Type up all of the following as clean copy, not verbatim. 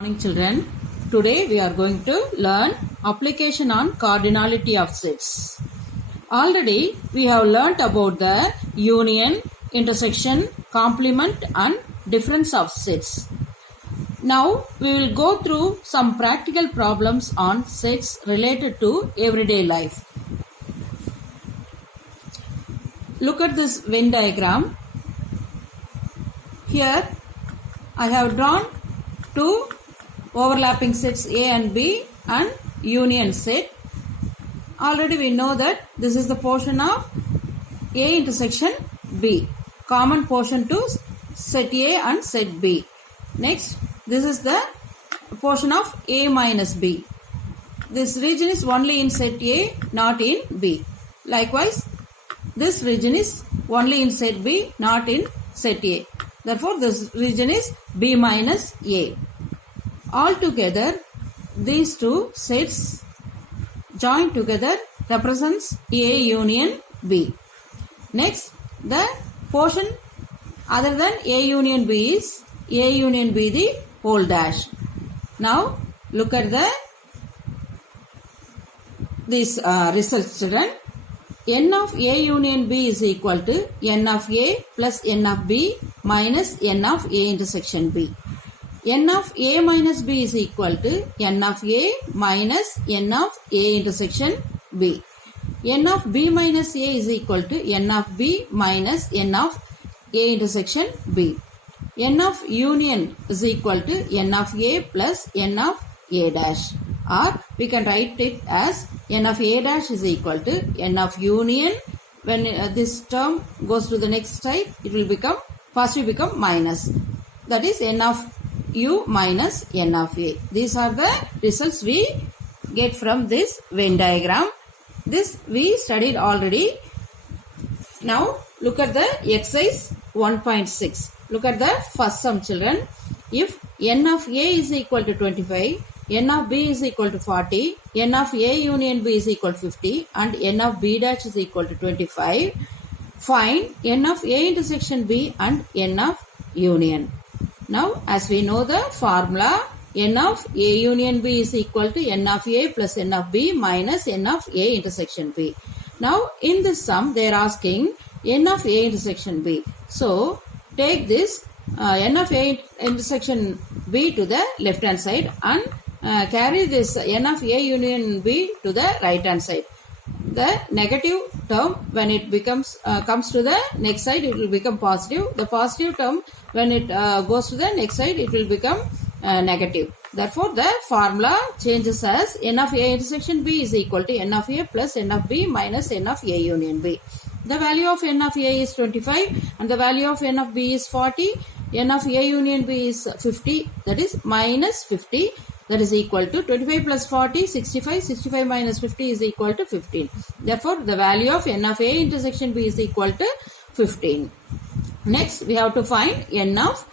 Morning children. Today we are going to learn application on cardinality of sets. Already we have learnt about the union, intersection, complement and difference of sets. Now we will go through some practical problems on sets related to everyday life. Look at this Venn diagram. Here I have drawn two overlapping sets A and B and union set. Already we know that this is the portion of A intersection B, common portion to set A and set B. Next, this is the portion of A minus B. This region is only in set A, not in B. Likewise, this region is only in set B, not in set A. Therefore, this region is B minus A. Altogether, these two sets joined together represents A union B. Next, the portion other than A union B is A union B the whole dash. Now, look at these results, children. N of A union B is equal to N of A plus N of B minus N of A intersection B. N of A minus B is equal to N of A minus N of A intersection B. N of B minus A is equal to N of B minus N of A intersection B. N of union is equal to N of A plus N of A dash. Or we can write it as N of A dash is equal to N of union. When this term goes to the next side, it will become positive, become minus. That is N of U minus N of A. These are the results we get from this Venn diagram. This we studied already. Now look at the exercise 1.6. Look at the first sum, children. If N of A is equal to 25, N of B is equal to 40, N of A union B is equal to 50 and N of B dash is equal to 25, find N of A intersection B and N of union. Now, as we know the formula, N of A union B is equal to N of A plus N of B minus N of A intersection B. Now, in this sum, they are asking N of A intersection B. So, take this N of A intersection B to the left hand side and carry this N of A union B to the right hand side. The negative term, when it comes to the next side, it will become positive. The positive term, when it goes to the next side, it will become negative. Therefore, the formula changes as N of A intersection B is equal to N of A plus N of B minus N of A union B. The value of N of A is 25 and the value of N of B is 40. N of A union B is 50, that is minus 50. That is equal to 25 plus 40, 65. 65 minus 50 is equal to 15. Therefore, the value of N of A intersection B is equal to 15. Next, we have to find N of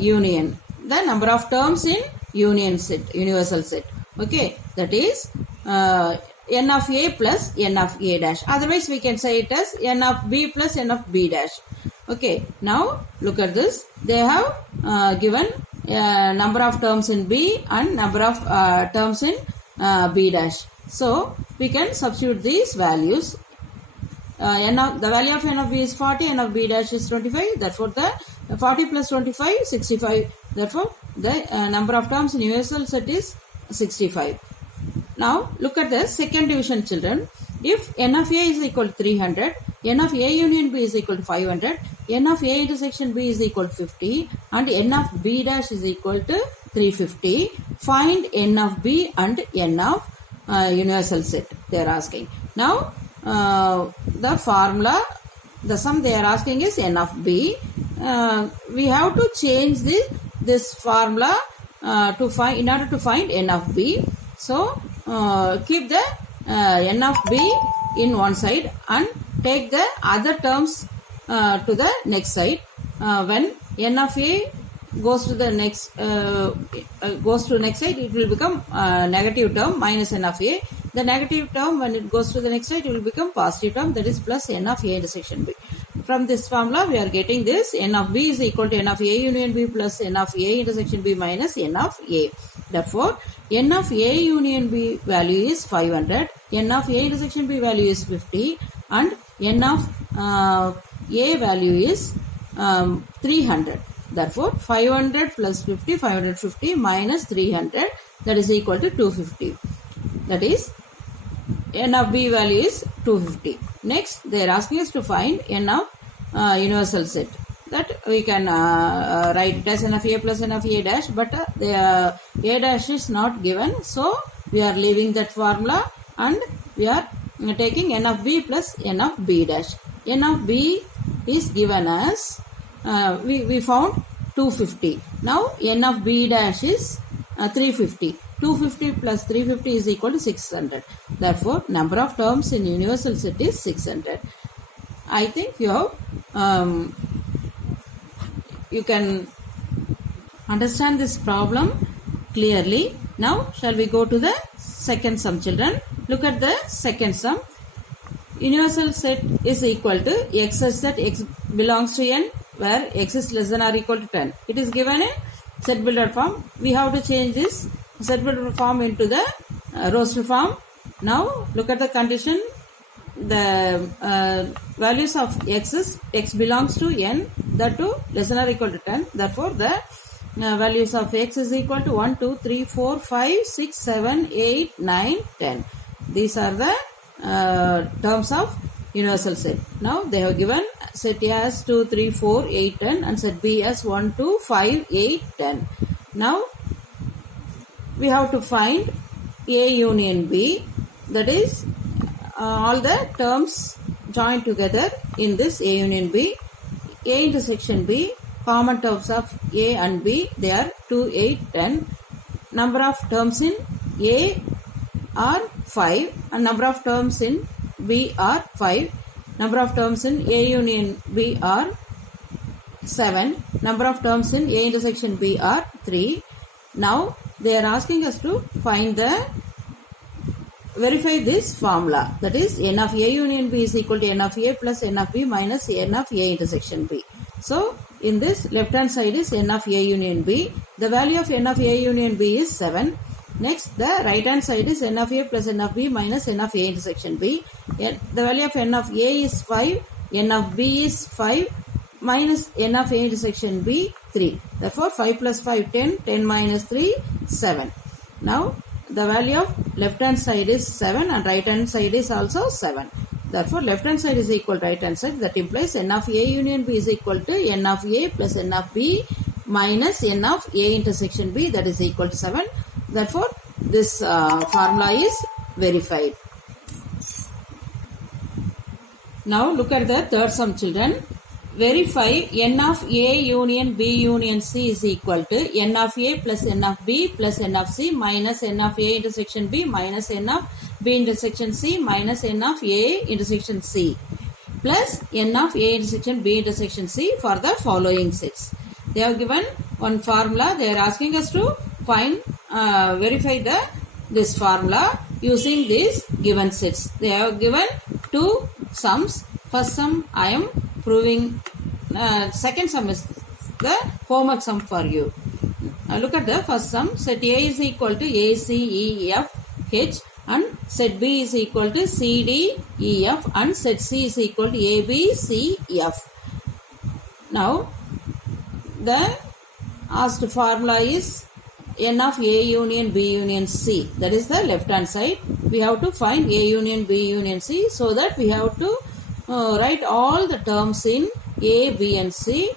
union. The number of terms in union set, universal set. Okay, that is N of A plus N of A dash. Otherwise, we can say it as N of B plus N of B dash. Okay, now look at this. They have given number of terms in B and number of terms in B dash. So, we can substitute these values. The value of N of B is 40, N of B dash is 25. Therefore, the 40 plus 25, 65. Therefore, the number of terms in universal set is 65. Now, look at the second division, children. If N of A is equal to 300, N of A union B is equal to 500, N of A intersection B is equal to 50 and N of B dash is equal to 350, find N of B and N of universal set, they are asking. Now, the formula, the sum they are asking is N of B. We have to change this formula in order to find N of B. So, keep the N of B in one side and take the other terms to the next side. When N of A goes to the next side, it will become negative term minus N of A. The negative term, when it goes to the next side, it will become positive term, that is plus N of A intersection B. from this formula we are getting this n of b is equal to n of a union b plus n of a intersection b minus n of a. Therefore, n of a union b value is 500, n of a intersection b value is 50, and n of a value is 300. Therefore, 500 plus 50, 550 minus 300, that is equal to 250. That is, n of b value is 250. Next, they are asking us to find n of universal set. That we can write it as n of a plus n of a dash, but the a dash is not given. So, we are leaving that formula and we are taking n of b plus n of b dash. N of b is given as, we found 250. Now, n of b dash is 350. 250 plus 350 is equal to 600. Therefore, number of terms in universal set is 600. I think you have, you can understand this problem clearly. Now, shall we go to the second sum, children? Look at the second sum. Universal set is equal to x such that x belongs to n, where x is less than or equal to 10. It is given in set builder form. We have to change this set builder form into the roster form. Now, look at the condition. The values of x is, x belongs to n, that too less than or equal to 10. Therefore, the values of x is equal to 1, 2, 3, 4, 5, 6, 7, 8, 9, 10. These are the terms of universal set. Now, they have given set A as 2, 3, 4, 8, 10 and set B as 1, 2, 5, 8, 10. Now, we have to find A union B, that is all the terms joined together in this A union B. A intersection B, common terms of A and B, they are 2, 8, 10. Number of terms in A are 5 and number of terms in B are 5. Number of terms in A union B are 7. Number of terms in A intersection B are 3. Now, they are asking us to verify this formula. That is, n of A union B is equal to n of A plus n of B minus n of A intersection B. So, in this left hand side is n of A union B. The value of n of A union B is 7. Next, the right hand side is n of A plus n of B minus n of A intersection B. The value of n of A is 5, n of B is 5 minus n of A intersection B 3. Therefore, 5 plus 5, 10, 10 minus 3, 7. Now, the value of left hand side is 7 and right hand side is also 7. Therefore, left hand side is equal to right hand side. That implies n of A union B is equal to n of A plus n of B minus n of A intersection B, that is equal to 7. Therefore, this formula is verified. Now, look at the third sum, children. Verify n of A union B union C is equal to n of A plus n of B plus n of C minus n of A intersection B minus n of B intersection C minus n of A intersection C plus n of A intersection B intersection C for the following sets. They have given one formula. They are asking us to find, verify this formula using these given sets. They have given two sums. First sum I am proving, second sum is the homework sum for you. Look at the first sum. Set A is equal to A, C, E, F, H and set B is equal to C, D, E, F and set C is equal to A, B, C, F. Now, the asked formula is n of A union B union C. That is the left hand side. We have to find A union B union C, so that we have to write all the terms in A, B and C,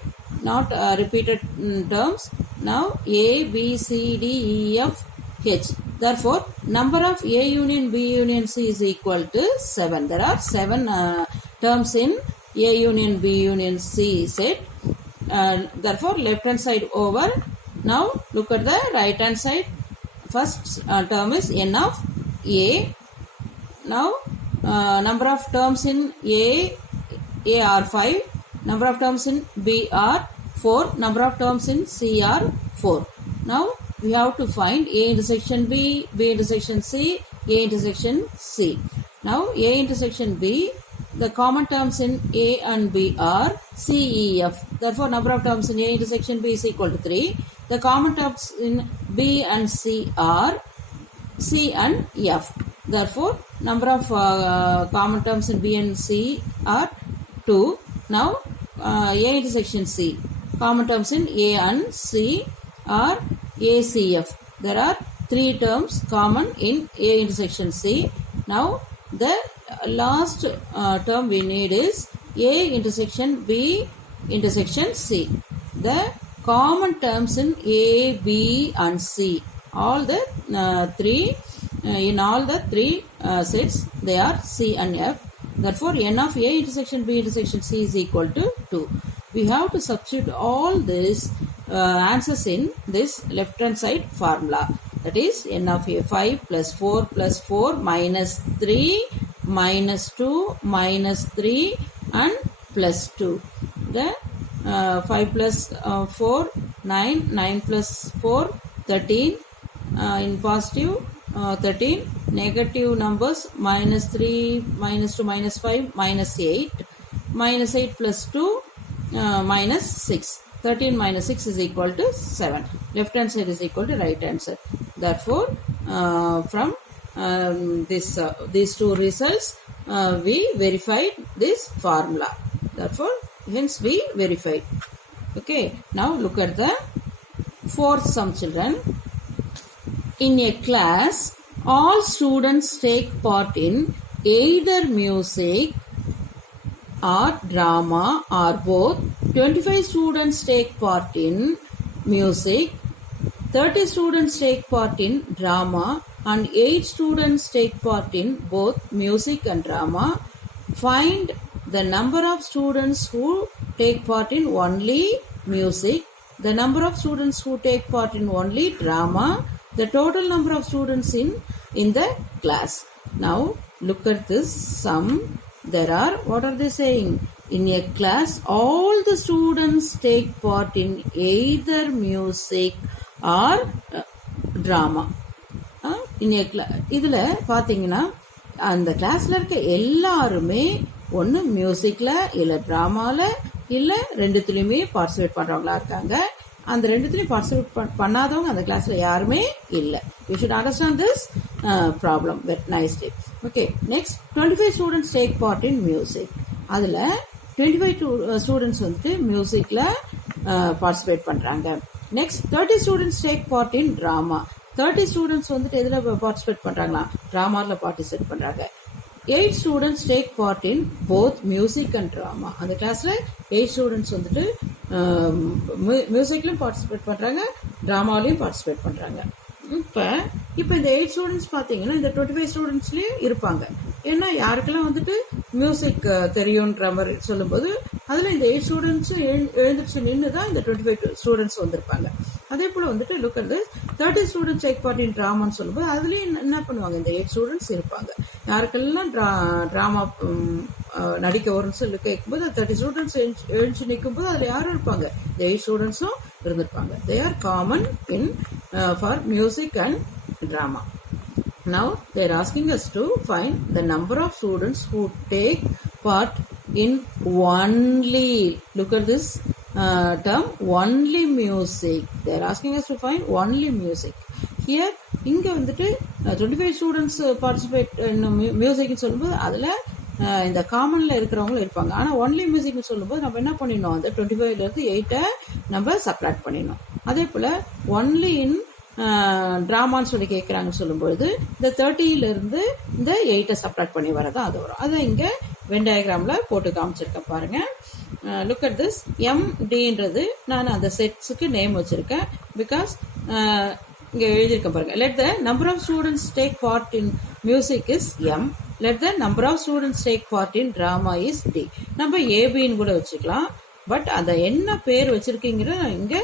not repeated terms. Now, A, B, C, D, E, F, H. Therefore, number of A union B union C is equal to 7. There are 7 terms in A union B union C set. Therefore, left hand side over. Now, look at the right hand side. First term is n of A. Now, number of terms in A are 5. Number of terms in B are 4. Number of terms in C are 4. Now, we have to find A intersection B, B intersection C, A intersection C. Now, A intersection B, the common terms in A and B are C, E, F. Therefore, number of terms in A intersection B is equal to 3. The common terms in B and C are C and F. Therefore, number of common terms in B and C are 2. Now, A intersection C. Common terms in A and C are ACF. There are 3 terms common in A intersection C. Now, the last term we need is A intersection B intersection C. The common terms in A, B and C. All the in all the 3 sets, they are C and F. Therefore, n of A intersection B intersection C is equal to 2. We have to substitute all these answers in this left hand side formula. That is n of A 5 plus 4 plus 4 minus 3 minus 2 minus 3 and plus 2. The 5 plus 4 9, 9 plus 4 13, in positive 13, negative numbers minus 3 minus 2 minus 5 minus 8, minus 8 plus 2 minus 6. 13 minus 6 is equal to 7. Left hand side is equal to right hand side. Therefore, from these 2 results, we verified this formula. Therefore, hence we verified. Okay. Now look at the 4th sum, children. In a class, all students take part in either music or drama or both. 25 students take part in music, 30 students take part in drama, and 8 students take part in both music and drama. Find the number of students who take part in only music, the number of students who take part in only drama, the total number of students in the class. Now look at this sum. There are, what are they saying? In a class, all the students take part in either music or drama. In a class, இதுல பாத்தீங்கன்னா அந்த கிளாஸ்ல இருக்க எல்லாருமே ஒன்னு மியூசிக்ல இல்ல டிராமால இல்ல ரெண்டுத்துலயுமே பார்ட்டிசிபேட் பண்றவங்களா இருக்காங்க. அந்த ரெண்டுத்துலயும் பார்ட்டிசிபேட் பண்ணாதவங்க அந்த கிளாஸ்ல யாருமே இல்ல. You should understand this problem very nicely. Okay, next 25 students take part in music. அதுல 25 students வந்துட்டு மியூசிக்ல பார்ட்டிசிபேட் பண்றாங்க. Next 30 students take part in drama. 30 students வந்துட்டு எதுல பார்ட்டிசிபேட் பண்றாங்களா? டிராமால பார்ட்டிசிபேட் பண்றாங்க. 8 students take part in both music and drama. அந்த கிளாஸ்ல 8 students வந்துட்டு மியூசிக்லயும் பார்ட்டிசிபேட் பண்றாங்க, டிராமாலையும் பார்ட்டிசிபேட் பண்றாங்க. இப்ப இந்த 8 ஸ்டூடெண்ட்ஸ் பாத்தீங்கன்னா இந்த 25 ஸ்டூடெண்ட்ஸ்லயும் இருப்பாங்க. ஏன்னா யாருக்கெல்லாம் வந்துட்டு மியூசிக் தெரியும்ன்ற மாதிரி சொல்லும்போது அதுல இந்த 8 ஸ்டூடெண்ட்ஸும் எழுந்திரிச்சு நின்று தான் இந்த 25 ஸ்டூடெண்ட்ஸ் வந்திருப்பாங்க. அதே போல வந்துட்டு look at this 30 students take part in டிராமான்னு சொல்லும்போது அதுலயும் என்ன பண்ணுவாங்க, இந்த 8 ஸ்டூடெண்ட்ஸ் இருப்பாங்க. யாருக்கெல்லாம் டிராமா நடிக்க வரும்னு சொல்லி கேட்கும்போது 30 ஸ்டூடெண்ட்ஸ் எழுந்து நிற்கும் போது அதுல யாரும் இருப்பாங்க, இந்த 8 ஸ்டூடெண்ட்ஸும் இருந்திருப்பாங்க. They are common in for music and drama. Now they are asking us to find the number of students who take part in only, look at this term, only music. They are asking us to find only music. Here இங்க வந்துட்டு 25 students participate in music னு சொல்லும்போது அதுல இந்த காமன்ல இருக்கிறவங்களும் இருப்பாங்க. ஆனா only மியூசிக்னு சொல்லும்போது நம்ம என்ன பண்ணிடணும், அந்த 25ல இருந்து 8 நம்ம சப்ராக்ட் பண்ணிடணும். அதே போல ஒன்லி இன் டிராமான்னு சொல்லி கேட்கறாங்கன்னு சொல்லும்போது இந்த 30ல இருந்து இந்த 8 சப்ராக்ட் பண்ணி வரதான் அது வரும். அதை இங்க வென் டயக்ராம்ல போட்டு காமிச்சிருக்கேன் பாருங்க. லுக் அட் திஸ் MDன்றது நான் அந்த செட்ஸுக்கு நேம் வச்சிருக்கேன். பிகாஸ் இங்க எழுதியிருக்கேன் பாருங்க. Let the number of students take part in music is M. Let the number of students take part in drama is D. நம்ம ABன்னு கூட வச்சுக்கலாம். பட் அந்த என்ன பேர் வச்சிருக்கீங்கிற இங்க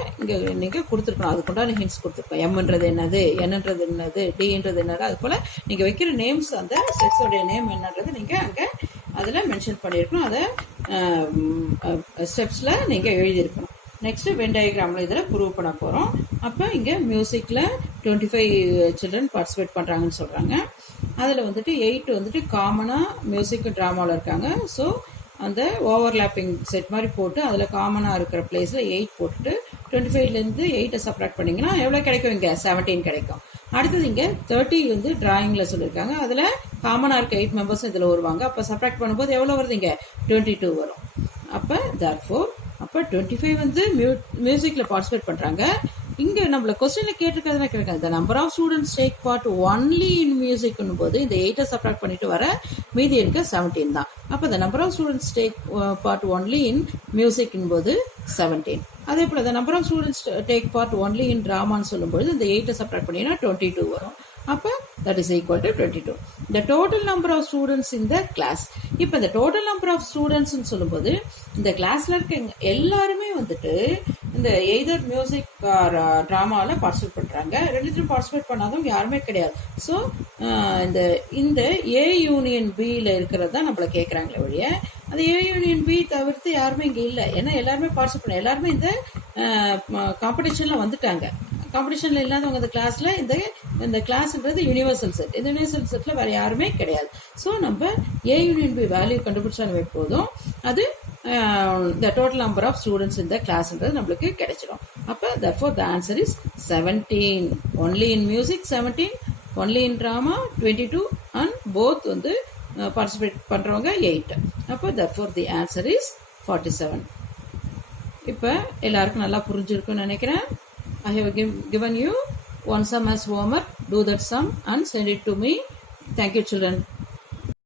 நீங்க கொடுத்துருக்கணும். அதுக்குண்டான ஹிண்ட்ஸ் கொடுத்துருக்கோம். எம்ன்றது என்னது, என்னன்றது என்னது, டின்றது என்னது, அது போல நீங்க வைக்கிற நேம்ஸ் அந்த செட்ஸோடைய நேம் என்னன்றது நீங்க அங்க அதுல மென்ஷன் பண்ணிருக்கணும். அதை ஸ்டெப்ஸ்ல நீங்க எழுதியிருக்கணும். நெக்ஸ்ட் வென் டயக்ராம்ல இதுல ப்ரூவ் பண்ண போறோம். அப்ப இங்க மியூசிக்ல 25 சில்ட்ரன் பார்ட்டிசிபேட் பண்றாங்கன்னு சொல்றாங்க. அதில் வந்துட்டு 8 வந்துட்டு காமனாக மியூசிக் ட்ராமாவில் இருக்காங்க. ஸோ அந்த ஓவர்லாப்பிங் செட் மாதிரி போட்டு அதில் காமனாக இருக்கிற பிளேஸில் 8 போட்டுட்டு 25லேருந்து 8 சப்ராக்ட் பண்ணிங்கன்னா எவ்வளோ கிடைக்கும்? இங்கே 17 கிடைக்கும். அடுத்தது இங்கே 30 வந்து டிராயிங்கில் சொல்லியிருக்காங்க. அதில் காமனாக இருக்க 8 மெம்பர்ஸும் இதில் வருவாங்க. அப்போ சப்ராக்ட் பண்ணும்போது எவ்வளோ வருது? இங்கே 22 வரும். அப்போ therefore அப்போ 25 வந்து மியூசிக்கில் பார்ட்டிசிபேட் பண்ணுறாங்க. இங்கே நம்மள கொஸ்டினில் கேட்டிருக்கிறதுனா கேட்குறாங்க the number of students take part only in music போது இந்த 8 சப்ராக்ட் பண்ணிட்டு வர மீதி இருக்க 17 தான். அப்போ the number of students take part only in music போது 17. அதே போல் the number of students take part only in dramaன்னு சொல்லும்போது இந்த 8 சப்ராக்ட் பண்ணினா 22 வரும். அப்போ that is equal to 22. The total number of students in the class. இப்போ இந்த total number of students சொல்லும்போது இந்த கிளாஸ்ல இருக்க எல்லாருமே வந்துட்டு இந்த எய்தர் மியூசிக் ஆர் ட்ராமாவில் பார்ட்டிசிபேட் பண்ணுறாங்க. ரெண்டுத்திலும் பார்ட்டிசிபேட் பண்ணாதவங்க யாருமே கிடையாது. ஸோ இந்த ஏ யூனியன் பியில் இருக்கிறது தான் நம்மளை கேட்குறாங்களே ஒழிய அந்த ஏ யூனியன் பி தவிர்த்து யாருமே இங்கே இல்லை. ஏன்னா எல்லாருமே பார்ட்டிசிபேட் பண்ண எல்லாருமே இந்த காம்படிஷனில் வந்துட்டாங்க. காம்படிஷனில் இல்லாதவங்க இந்த கிளாஸில் இந்த கிளாஸ்ன்றது யூனிவர்சல் செட். இந்த யூனிவர்சல் செட்டில் வேறு யாருமே கிடையாது. ஸோ நம்ம ஏ யூனியன் பி வேல்யூ கண்டுபிடிச்சாலுமே போதும் அது the total number of students in the class நம்மளுக்கு கிடைச்சிடும். அப்போ therefore the answer is 17. Only in music 17, only in drama 22 and both வந்து participate பண்ணுறவங்க 8. அப்போ therefore the answer is 47. இப்போ எல்லாருக்கும் நல்லா புரிஞ்சிருக்குன்னு நினைக்கிறேன். I have given you one sum as homework. Do that sum and send it to me. Thank you children.